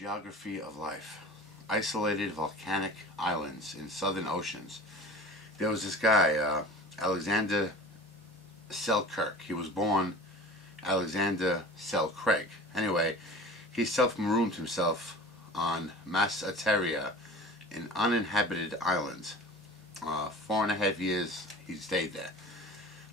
Geography of life. Isolated volcanic islands in southern oceans. There was this guy, Alexander Selkirk. He was born Alexander Selkirk. Anyway, he self-marooned himself on Massateria, an uninhabited island. 4.5 years he stayed there.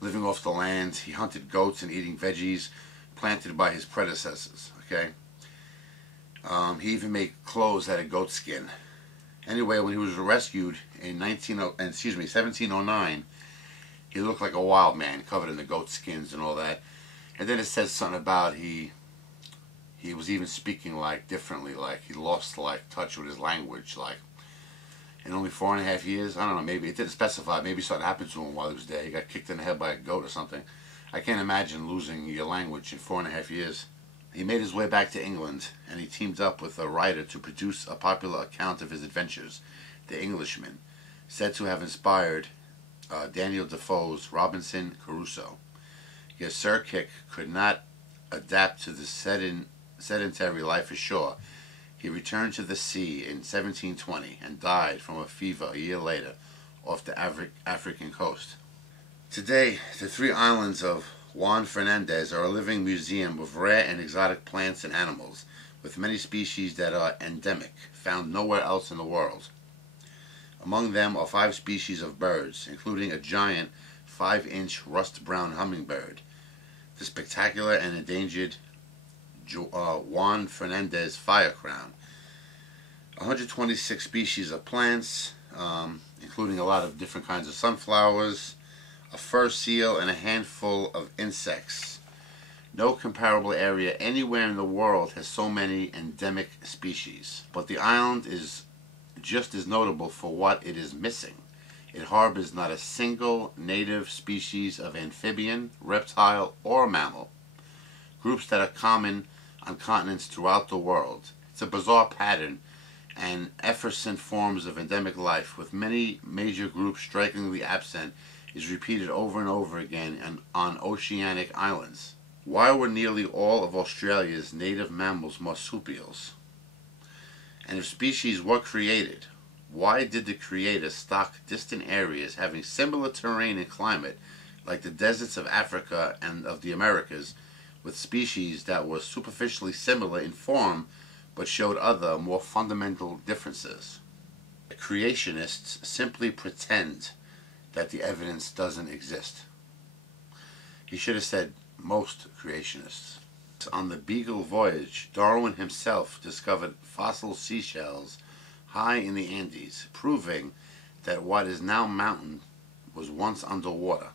Living off the land, he hunted goats and eating veggies planted by his predecessors. Okay. He even made clothes out of goat skin. Anyway, when he was rescued in 1709, he looked like a wild man, covered in the goat skins and all that. And then it says something about he was even speaking like differently, like he lost like touch with his language, like in only 4.5 years. I don't know, maybe it didn't specify. Maybe something happened to him while he was there. He got kicked in the head by a goat or something. I can't imagine losing your language in 4.5 years. He made his way back to England, and he teamed up with a writer to produce a popular account of his adventures, The Englishman, said to have inspired Daniel Defoe's Robinson Crusoe. Yet Selkirk could not adapt to the sedentary life ashore. He returned to the sea in 1720 and died from a fever a year later off the African coast. Today, the 3 islands of Juan Fernandez are a living museum of rare and exotic plants and animals, with many species that are endemic, found nowhere else in the world. Among them are 5 species of birds, including a giant 5-inch rust-brown hummingbird, the spectacular and endangered Juan Fernandez firecrown, 126 species of plants, including a lot of different kinds of sunflowers, a fur seal, and a handful of insects. No comparable area anywhere in the world has so many endemic species. But the island is just as notable for what it is missing. It harbors not a single native species of amphibian, reptile, or mammal, groups that are common on continents throughout the world. It's a bizarre pattern and effervescent forms of endemic life, with many major groups strikingly absent, is repeated over and over again on oceanic islands. Why were nearly all of Australia's native mammals marsupials? And if species were created, why did the creator stock distant areas having similar terrain and climate, like the deserts of Africa and of the Americas, with species that were superficially similar in form but showed other, more fundamental differences? The creationists simply pretend that the evidence doesn't exist. He should have said most creationists. On the Beagle voyage, Darwin himself discovered fossil seashells high in the Andes, proving that what is now mountain was once underwater.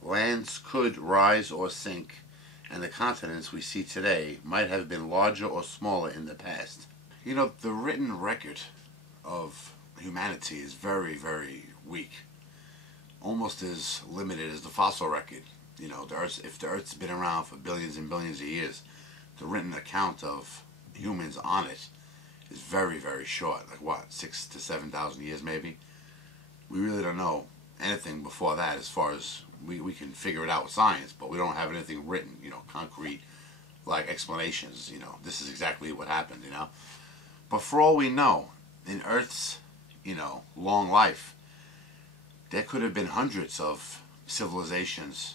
Lands could rise or sink, and the continents we see today might have been larger or smaller in the past. You know, the written record of humanity is very, very weak. Almost as limited as the fossil record. You know, if the Earth's been around for billions and billions of years, the written account of humans on it is very, very short. Like what, 6,000 to 7,000 years maybe? We really don't know anything before that, as far as we can figure it out with science, but we don't have anything written, you know, concrete, like explanations, you know, this is exactly what happened, you know. But for all we know, in Earth's, you know, long life, there could have been hundreds of civilizations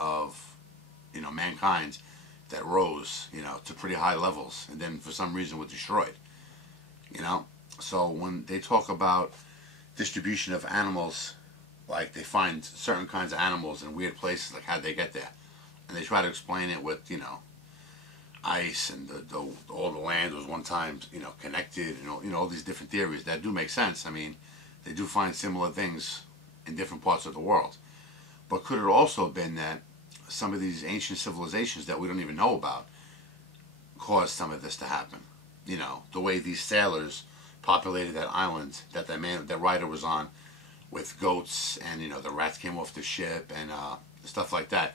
of, you know, mankind that rose, you know, to pretty high levels, and then for some reason were destroyed, you know. So when they talk about distribution of animals, like they find certain kinds of animals in weird places, like how'd they get there, and they try to explain it with, you know, ice and all the land was one time, you know, connected, and all these different theories that do make sense. I mean, they do find similar things in different parts of the world. But could it also have been that some of these ancient civilizations that we don't even know about caused some of this to happen? You know, the way these sailors populated that island that writer was on, with goats, and, you know, the rats came off the ship and stuff like that.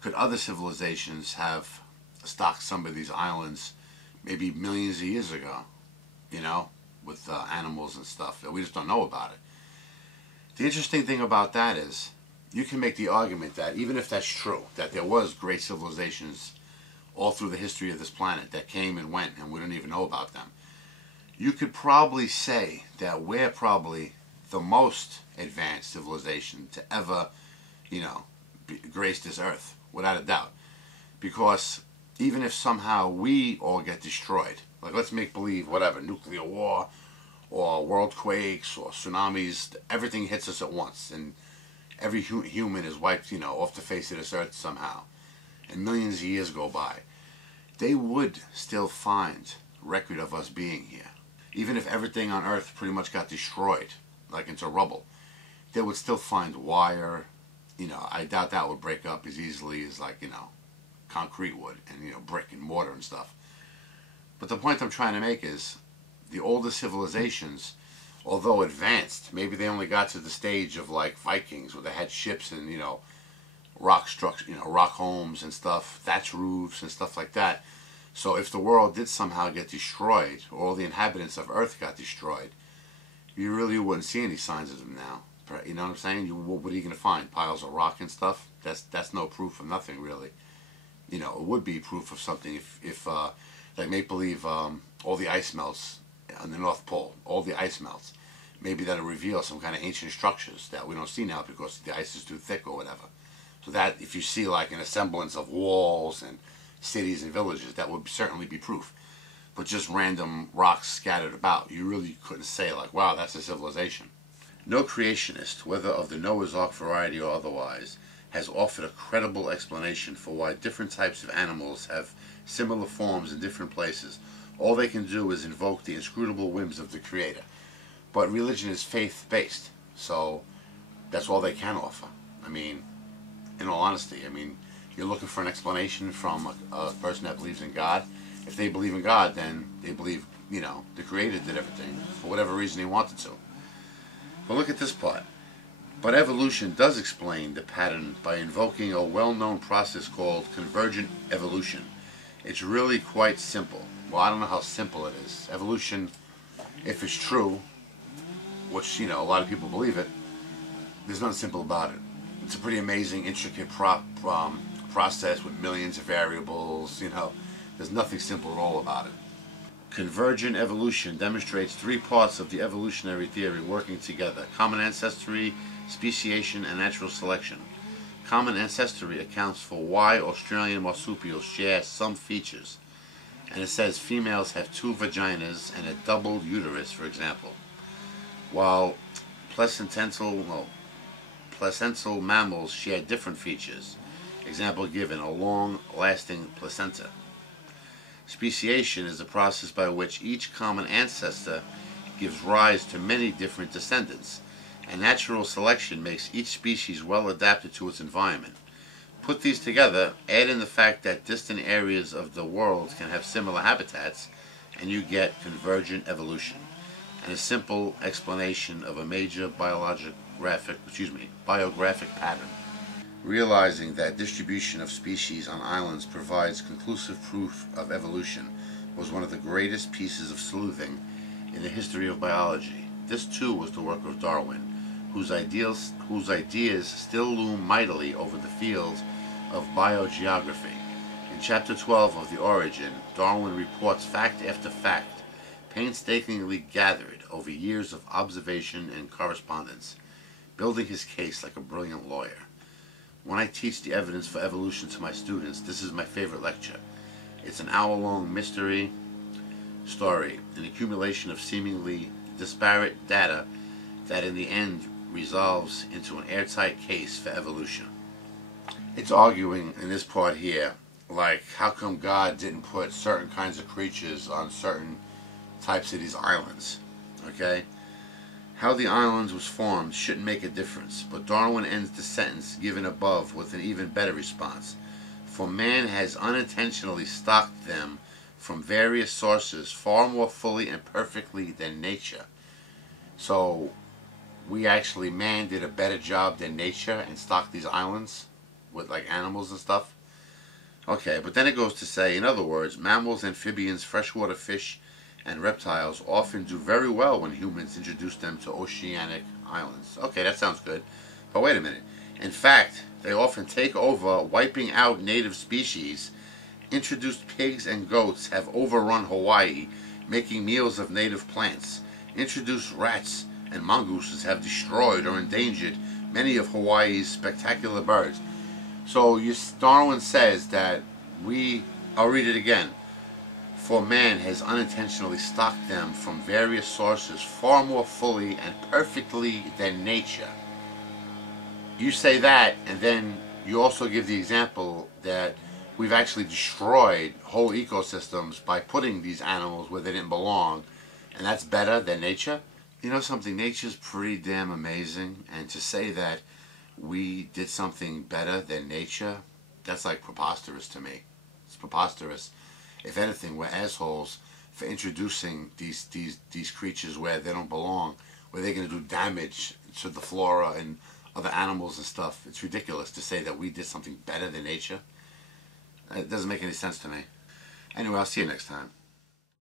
Could other civilizations have stocked some of these islands maybe millions of years ago, you know, with animals and stuff that we just don't know about it? The interesting thing about that is, you can make the argument that even if that's true, that there was great civilizations all through the history of this planet that came and went and we don't even know about them. You could probably say that we're probably the most advanced civilization to ever, grace this earth, without a doubt. Because even if somehow we all get destroyed, like let's make believe, whatever, nuclear war or world quakes or tsunamis, everything hits us at once and every human is wiped, off the face of this earth somehow, and millions of years go by, they would still find record of us being here. Even if everything on earth pretty much got destroyed, like into rubble, they would still find wire. I doubt that would break up as easily as concrete would, and brick and mortar and stuff. But the point I'm trying to make is the older civilizations, although advanced, maybe they only got to the stage of like Vikings, where they had ships and rock structure, rock homes and stuff, thatch roofs and stuff like that. So if the world did somehow get destroyed, or all the inhabitants of Earth got destroyed, you really wouldn't see any signs of them now. You know what I'm saying? What are you going to find? Piles of rock and stuff? That's no proof of nothing, really. It would be proof of something if like make believe all the ice melts on the North Pole, all the ice melts. Maybe that'll reveal some kind of ancient structures that we don't see now because the ice is too thick or whatever. So that if you see like an semblance of walls and cities and villages, that would certainly be proof. But just random rocks scattered about, you really couldn't say like, wow, that's a civilization. No creationist, whether of the Noah's Ark variety or otherwise, has offered a credible explanation for why different types of animals have similar forms in different places. All they can do is invoke the inscrutable whims of the Creator. But religion is faith-based, so that's all they can offer. In all honesty, you're looking for an explanation from a person that believes in God. If they believe in God, then they believe, the Creator did everything for whatever reason he wanted to. But look at this part. But evolution does explain the pattern by invoking a well-known process called convergent evolution. It's really quite simple. Well, I don't know how simple it is. Evolution, if it's true, which, a lot of people believe it, there's nothing simple about it. It's a pretty amazing, intricate process with millions of variables, There's nothing simple at all about it. Convergent evolution demonstrates three parts of the evolutionary theory working together: common ancestry, speciation, and natural selection. Common ancestry accounts for why Australian marsupials share some features. And it says females have 2 vaginas and a double uterus, for example. While placental mammals share different features. Example given, a long-lasting placenta. Speciation is the process by which each common ancestor gives rise to many different descendants, and natural selection makes each species well adapted to its environment. Put these together, add in the fact that distant areas of the world can have similar habitats, and you get convergent evolution, and a simple explanation of a major biographic pattern. Realizing that distribution of species on islands provides conclusive proof of evolution was one of the greatest pieces of sleuthing in the history of biology. This too was the work of Darwin, whose ideas still loom mightily over the field of biogeography. In chapter 12 of The Origin, Darwin reports fact after fact, painstakingly gathered over years of observation and correspondence, building his case like a brilliant lawyer. When I teach the evidence for evolution to my students, this is my favorite lecture. It's an hour-long mystery story, an accumulation of seemingly disparate data that in the end resolves into an airtight case for evolution. It's arguing in this part here, like, how come God didn't put certain kinds of creatures on certain types of these islands, okay? How the islands was formed shouldn't make a difference, but Darwin ends the sentence given above with an even better response. For man has unintentionally stocked them from various sources far more fully and perfectly than nature. So, man did a better job than nature and stocked these islands with like animals and stuff. Okay, but then it goes to say, in other words, mammals, amphibians, freshwater fish, and reptiles often do very well when humans introduce them to oceanic islands. Okay, that sounds good. But wait a minute. In fact, they often take over, wiping out native species Introduced pigs and goats have overrun Hawaii, making meals of native plants. Introduced rats and mongooses have destroyed or endangered many of Hawaii's spectacular birds. So Darwin says that I'll read it again. For man has unintentionally stocked them from various sources far more fully and perfectly than nature. You say that, and then you also give the example that we've actually destroyed whole ecosystems by putting these animals where they didn't belong, and that's better than nature? You know something, nature's pretty damn amazing, and to say that we did something better than nature, that's like preposterous to me. It's preposterous. If anything, we're assholes for introducing these creatures where they don't belong, where they're going to do damage to the flora and other animals and stuff. It's ridiculous to say that we did something better than nature. It doesn't make any sense to me. Anyway, I'll see you next time.